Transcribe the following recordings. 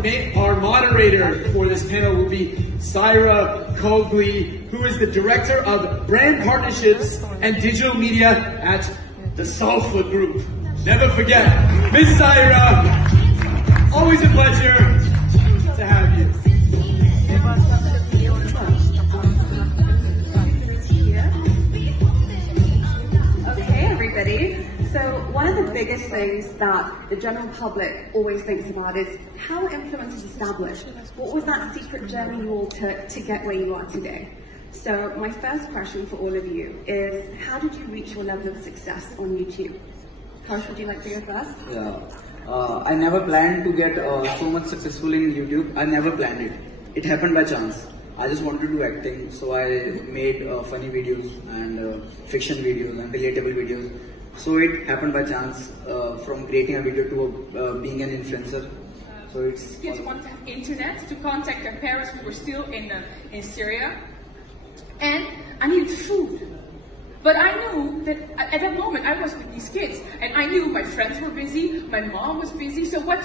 our moderator for this panel will be Syra Cogley, who is the Director of Brand Partnerships and Digital Media at the Salfa Group. Never forget, Miss Syra, always a pleasure to have you. Okay, everybody. So one of the biggest things that the general public always thinks about is how influencers established. What was that secret journey you all took to get where you are today? So my first question for all of you is, how did you reach your level of success on YouTube? Harsh, would you like to go first? Yeah, I never planned to get so much successful in YouTube. I never planned it. It happened by chance. I just wanted to do acting, so I made funny videos and fiction videos and relatable videos. So it happened by chance from creating a video to being an influencer. So it's kids wanted to have internet to contact their parents who were still in Syria, and I needed food. But I knew that at that moment I was with these kids, and I knew my friends were busy, my mom was busy, so what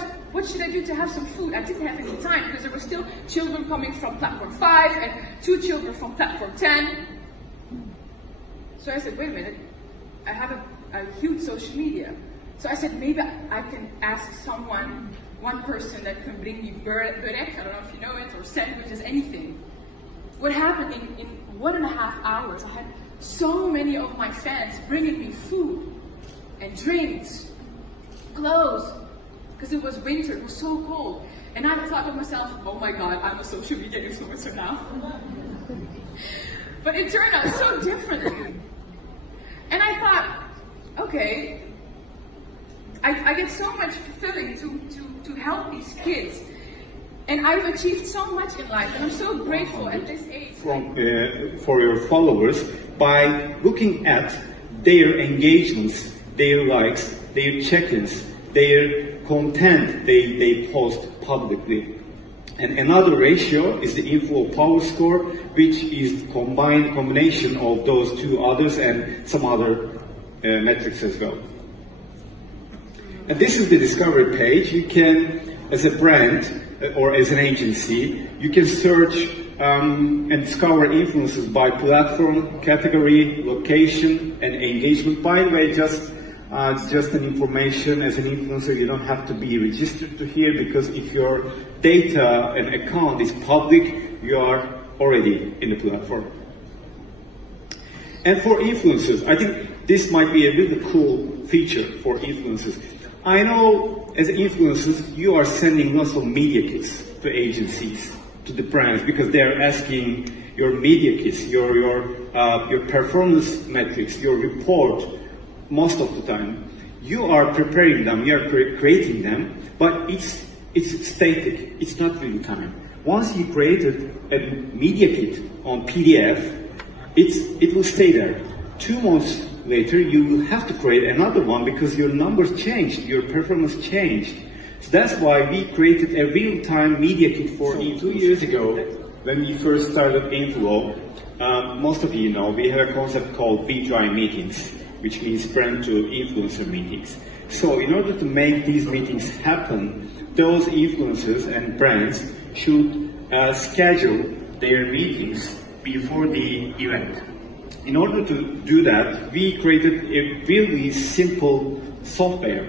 should I do to have some food? I didn't have any time because there were still children coming from platform 5 and 2 children from platform 10. So I said, wait a minute, I have a huge social media. So I said, maybe I can ask someone, one person that can bring me burek, I don't know if you know it, or sandwiches, anything. What happened in 1.5 hours, I had so many of my fans bringing me food and drinks, clothes, because it was winter, it was so cold. And I thought to myself, oh my God, I'm a social media influencer now. But it turned out so differently. And I thought, okay, I get so much fulfilling to help these kids. And I've achieved so much in life, and I'm so grateful at this age. For your followers, by looking at their engagements, their likes, their check-ins, their content they post publicly. And another ratio is the inflow power score, which is the combination of those two others and some other metrics as well. And this is the discovery page. You can, as a brand or as an agency, you can search and discover influencers by platform, category, location, and engagement. By the way, just an information, as an influencer, you don't have to be registered to here, because if your data and account is public, you are already in the platform. And for influencers, I think this might be a really cool feature for influencers. I know as influencers, you are sending lots of media kits to agencies, to the brands, because they're asking your media kits, your performance metrics, your report. Most of the time, you are preparing them, you are creating them, but it's static. It's not really coming. Once you created a media kit on PDF, it will stay there. 2 months later, you will have to create another one because your numbers changed, your performance changed. So that's why we created a real-time media kit for 2 years ago. When we first started INFLOW, most of you know, we have a concept called B-Drive meetings, which means brand to influencer meetings. So in order to make these meetings happen, those influencers and brands should schedule their meetings before the event. In order to do that, we created a really simple software.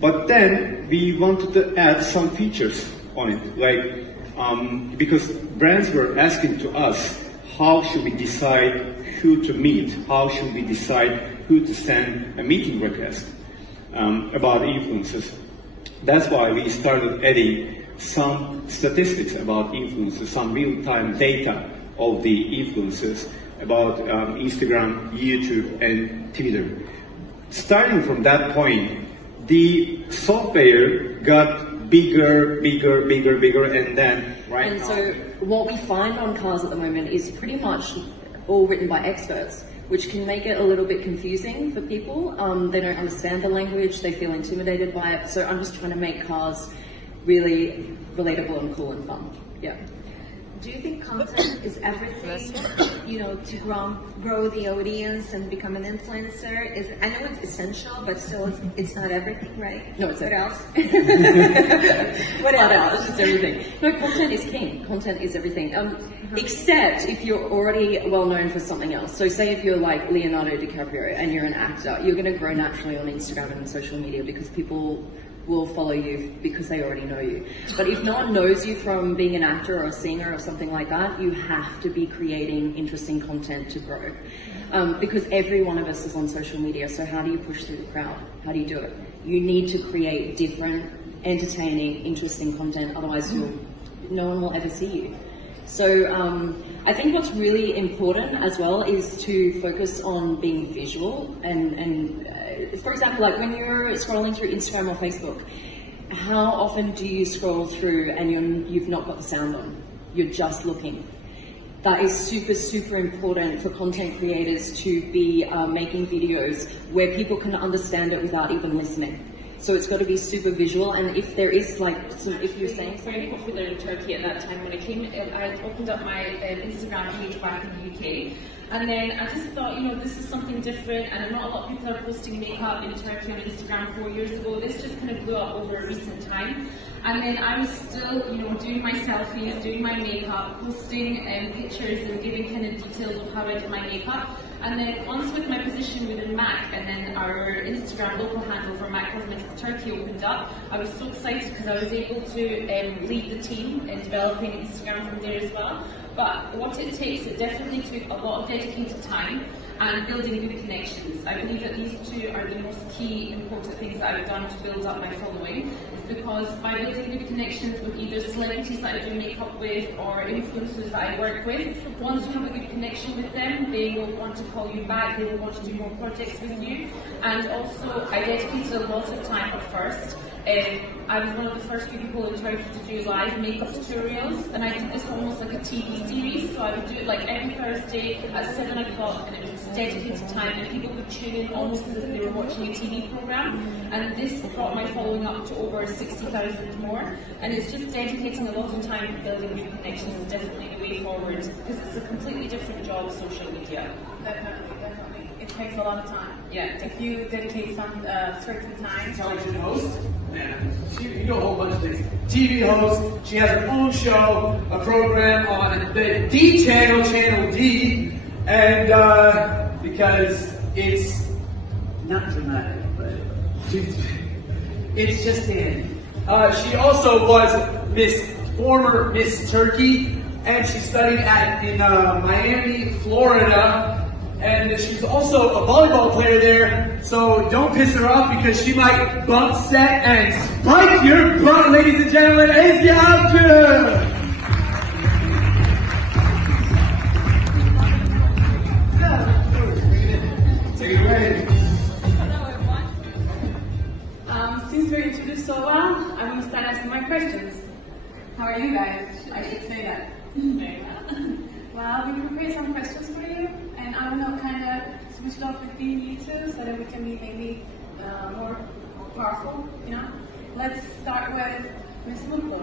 But then we wanted to add some features on it, like because brands were asking to us, how should we decide who to meet? How should we decide who to send a meeting request about influencers? That's why we started adding some statistics about influencers, some real-time data of the influencers about Instagram, YouTube, and Twitter. Starting from that point, the software got bigger, and then And so what we find on cars at the moment is pretty much all written by experts, which can make it a little bit confusing for people. They don't understand the language, they feel intimidated by it. So I'm just trying to make cars really relatable and cool and fun. Yeah. Do you think content is everything, you know, to grow the audience and become an influencer? I know it's essential, but still it's not everything, right? No, it's what else? whatever, it's just everything. No, content is king. Content is everything. Except if you're already well known for something else. So say if you're like Leonardo DiCaprio and you're an actor, you're going to grow naturally on Instagram and social media because people will follow you because they already know you. But if no one knows you from being an actor or a singer or something like that, you have to be creating interesting content to grow. Because every one of us is on social media, so how do you push through the crowd? How do you do it? You need to create different, entertaining, interesting content, otherwise no one will ever see you. So I think what's really important as well is to focus on being visual and for example, like when you're scrolling through Instagram or Facebook, how often do you scroll through and you've not got the sound on? You're just looking. That is super, super important for content creators to be making videos where people can understand it without even listening. So it's got to be super visual, and if there is like, if you're saying something. Very popular in Turkey at that time when I came. I opened up my Instagram page back in the UK, and then I just thought, you know, this is something different, and not a lot of people are posting makeup in Turkey on Instagram 4 years ago. This just kind of blew up over a recent time. And then I was still, you know, doing my selfies, doing my makeup, posting pictures and giving kind of details of how I did my makeup. And then once with my position within MAC and then our Instagram local handle for MAC Cosmetics Turkey opened up, I was so excited because I was able to lead the team in developing Instagram from there as well. But what it takes, it definitely took a lot of dedicated time and building good connections. I believe that these two are the most key important things that I've done to build up my following. Because by building good connections with either celebrities that I do makeup with or influencers that I work with, once you have a good connection with them, they will want to call you back, they will want to do more projects with you. And also, I dedicated a lot of time at first. I was one of the first few people in Turkey to do live makeup tutorials, and I did this almost like a TV series, so I would do it like every Thursday at 7 o'clock, and it was just dedicated time, and people would tune in almost as if they were watching a TV program, and this brought my following up to over 60,000 more, and it's just dedicating a lot of time to building good connections is definitely the way forward, because it's a completely different job, social media. Definitely, definitely. It takes a lot of time. Yeah. If you dedicate some certain time. Television host, and she can do a whole bunch of things. TV host, she has her own show, a program on the D channel, Channel D, and because it's not dramatic, but it's just in. She also was former Miss Turkey, and she studied in Miami, Florida. And she's also a volleyball player there, so don't piss her off because she might bump set and spike your butt, ladies and gentlemen. Ezgi Avcı! Take it away. Hello everyone. Since we're introduced so well, I'm going to start asking my questions. How are you guys? I should say that. Very well. Well, we prepared some questions for you, and I want to kind of switch it off between you two so that we can be maybe more powerful, you know? Let's start with Ms. Mutlu.